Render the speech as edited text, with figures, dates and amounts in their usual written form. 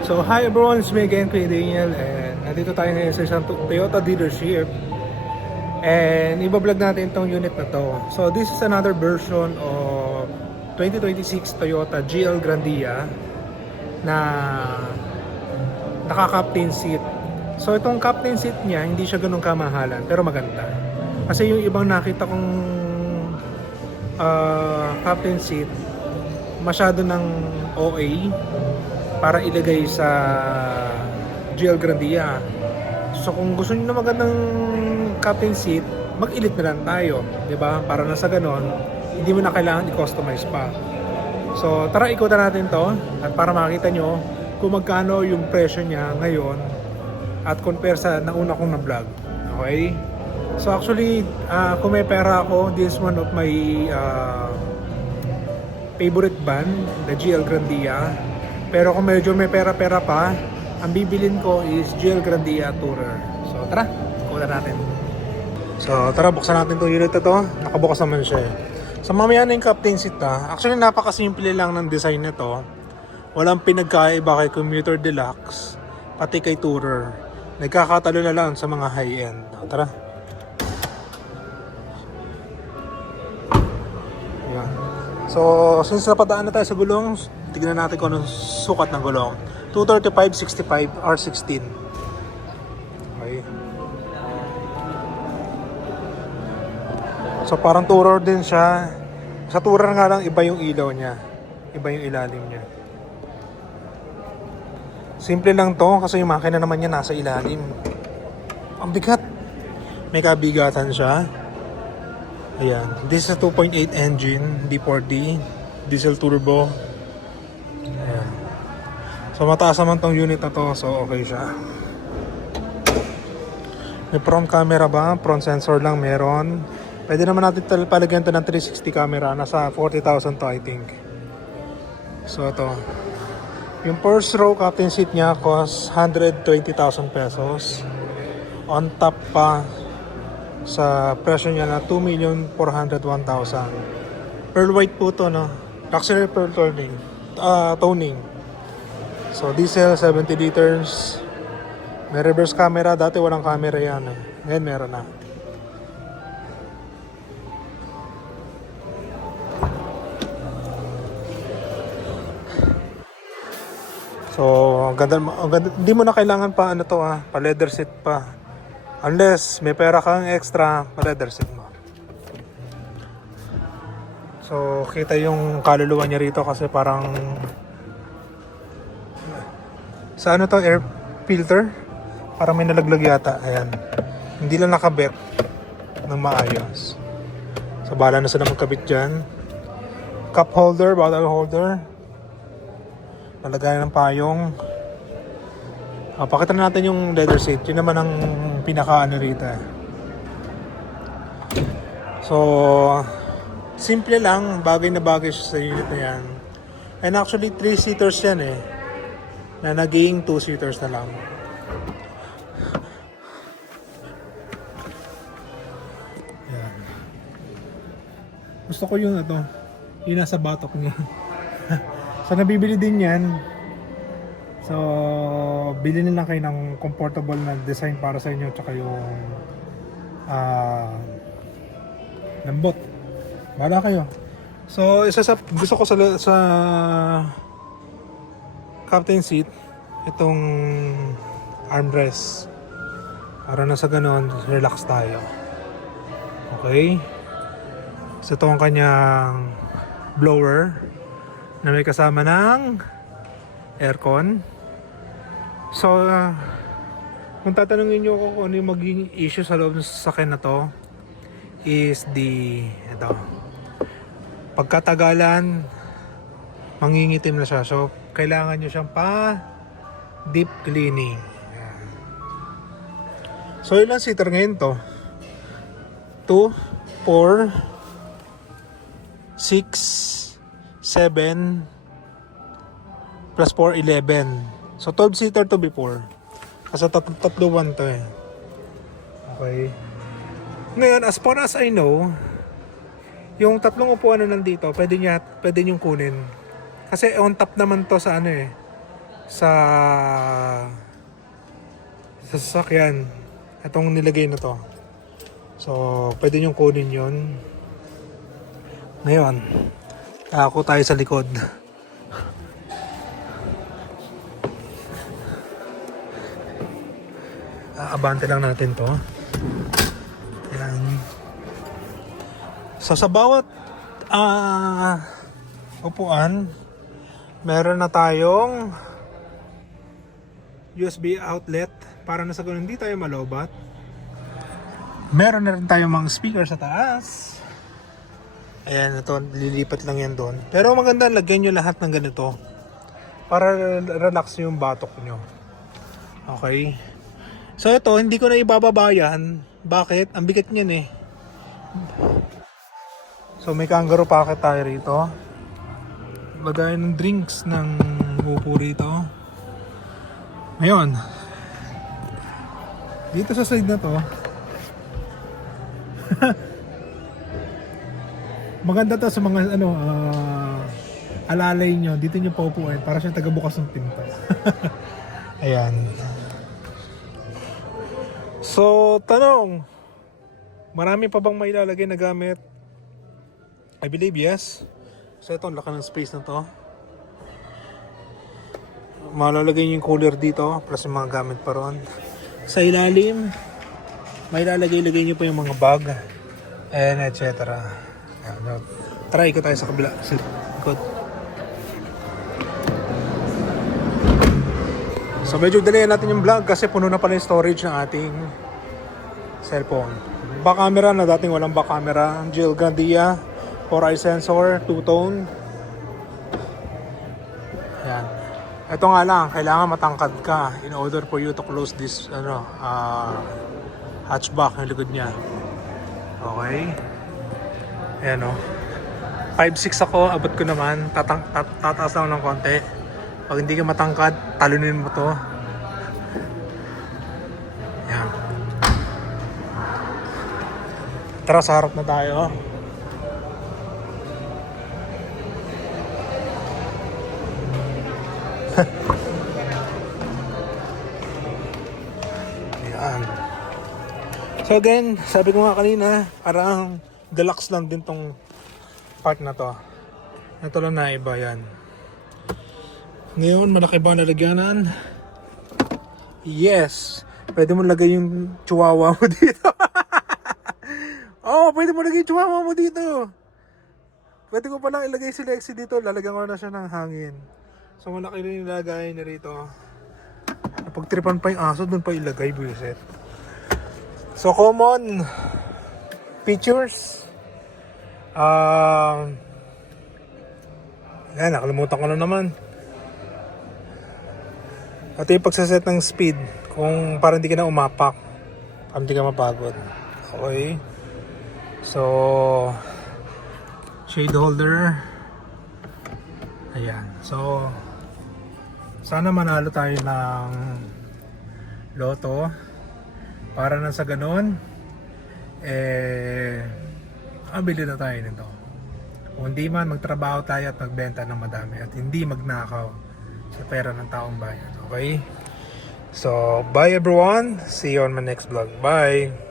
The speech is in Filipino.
So hi everyone, it's me again, Kuya Daniel, and nandito tayo ngayon sa isang Toyota dealership and ibablog natin itong unit na to. So this is another version of 2026 Toyota GL Grandia na naka-captain seat. So itong captain seat niya, hindi siya ganun kamahalan pero maganda. Kasi yung ibang nakita kong captain seat, masyado ng OA para ilagay sa GL Grandia. So kung gusto niyo na magandang captain seat, mag-elite na lang tayo, 'di ba? Para na sa ganon, hindi mo na kailangan i-customize pa. So tara ikutan natin 'to at para makita nyo kung magkano yung presyo niya ngayon at compare sa nauna kong na-vlog. Okay? So actually, kung may pera ako, this is one of my favorite band, the GL Grandia. Pero kung medyo may pera-pera pa, ang bibilin ko is GL Grandia Tourer. So tara, kuha natin. So tara, buksan natin itong unit na to. Nakabukas naman siya eh. So mamaya na yung captain seat ha. Actually napakasimple lang ng design na to. Walang pinagkaiba kay Commuter Deluxe, pati kay Tourer. Nagkakatalo na lang sa mga high-end. Tara. Ayan. So since napadaan na tayo sa gulong, tignan natin kung anong sukat ng gulong. 235/65 R16. Okay. So parang Tourer din siya. Sa Tourer nga lang iba yung ilaw niya. Iba yung ilalim niya. Simple lang to kasi yung makina naman niya nasa ilalim. Ang bigat. May kabigatan siya. Ayan. This is a 2.8 engine, D4D, diesel turbo. Ayan. So mataas naman tong unit na to, so okay siya. May front camera ba? Front sensor lang meron. Pwede naman natin palagyan to ng 360 camera. Nasa 40,000 to I think. So ito. Yung first row captain seat niya cost 120,000 pesos. On top pa sa presyo niya na 2,401,000. Pearl white po to, no? Luxury pearl toning. So diesel 70 liters. May reverse camera. Dati walang camera yan eh. Ngayon meron na. So ang ganda, hindi mo na kailangan pa ano to pa leather seat pa. Unless may pera kang extra, pa leather seat mo. So kita yung kaluluwa niya rito kasi parang sa ano to, air filter, parang may nalaglag yata. Ayan, hindi lang nakabit ng maayos. So bahala na sila magkabit dyan. Cup holder, bottle holder, palagayan ng payong. Pakita na natin yung leather seat. Yun naman ang pinaka ano rito eh. So simple lang, bagay na bagay siya sa unit na yan. And actually 3-seaters yan eh, na naging 2-seaters na lang. Yan. Gusto ko yung ito, yung nasa batok niya. So nabibili din yan. So bili na lang kayo ng comfortable na design para sa inyo, tsaka yung lambot. Bahala kayo. So isa sa gusto ko sa captain seat, itong armrest. Para na sa ganon, relax tayo. Okay? So ito ang kanyang blower na may kasama ng aircon. So kung tatanungin nyo ako kung ano yung magiging issue sa loob ng sasakyan na to, is ito, pagkatagalan mangingitim na siya. So kailangan nyo siyang pa deep cleaning. Ayan. So ilang seater ngayon to? 2, 4, 6, 7 plus 4, 11. So 12 seater to before. Kasi tatluan to eh. Okay. Ngayon, as far as I know, yung tatlong upuan na nandito, pwede nyong kunin. Kasi on top naman to sa ano eh, sa sasakyan. Itong nilagay na to. So, pwede nyo kunin yun. Ngayon, ako tayo sa likod. Abante lang natin to. Ayan. So, sa bawat upuan, meron na tayong USB outlet para na sa ganun hindi tayo malobat. Meron na rin tayong mga speaker sa taas. Ayan, ito, lilipat lang yan doon. Pero maganda, lagyan nyo lahat ng ganito para relax yung batok nyo. Okay. So ito, hindi ko na ibababa yan. Bakit? Ang bigat niyan eh. So may kangaroo pocket tayo rito. Lagayan ng drinks ng upo rito. Ngayon, dito sa side na to, maganda to sa mga alalay nyo. Dito nyo paupuin para siyang tagabukas ng pinto. Ayan. So, tanong, marami pa bang may ilalagay na gamit? I believe yes. So ito, ang laki ng space na to. Malalagay nyo yung cooler dito, plus yung mga gamit pa ron. Sa ilalim, may lalagay-lagay nyo pa yung mga bag, and etc. Try ko tayo sa kabila. Good. So medyo delayan natin yung vlog kasi puno na pala yung storage ng ating cellphone. Back camera na dating walang back camera. Jill Grandia, 4-eye sensor, 2-tone. Ayan. Ito nga lang, kailangan matangkad ka in order for you to close this hatchback yung likod niya. Okay. Ayan o. 5'6" ako, abot ko naman. Tataas lang ng konti. Pag hindi ka matangkad, talunin mo to. Ayan. Tara, sa harap na tayo. Ayan. So again, sabi ko nga kanina, parang deluxe lang din tong part na to. Ito lang na iba yan. Ngayon, malaki ba lalagyanan? Yes! Pwede mo lagay yung chihuahua mo dito. Oh, pwede mo lagay yung chihuahua mo dito. Pwede ko palang ilagay si Lexi dito. Lalagyan ko na siya ng hangin. So, malaki rin ilagay na rito. Napagtripan pa yung aso, dun pa ilagay, buisit. So, common features. Yan, nakalimutan ko na naman. Ito yung pagsaset ng speed. Kung para hindi ka na umapak. Para hindi ka mapagod. Okay. So, shade holder. Ayan. So, sana manalo tayo ng loto. Para na sa ganun, mabili na tayo nito. Kung hindi man, magtrabaho tayo at magbenta ng madami at hindi magnakaw sa pera ng taong bayan. Okay? So, bye everyone. See you on my next vlog. Bye!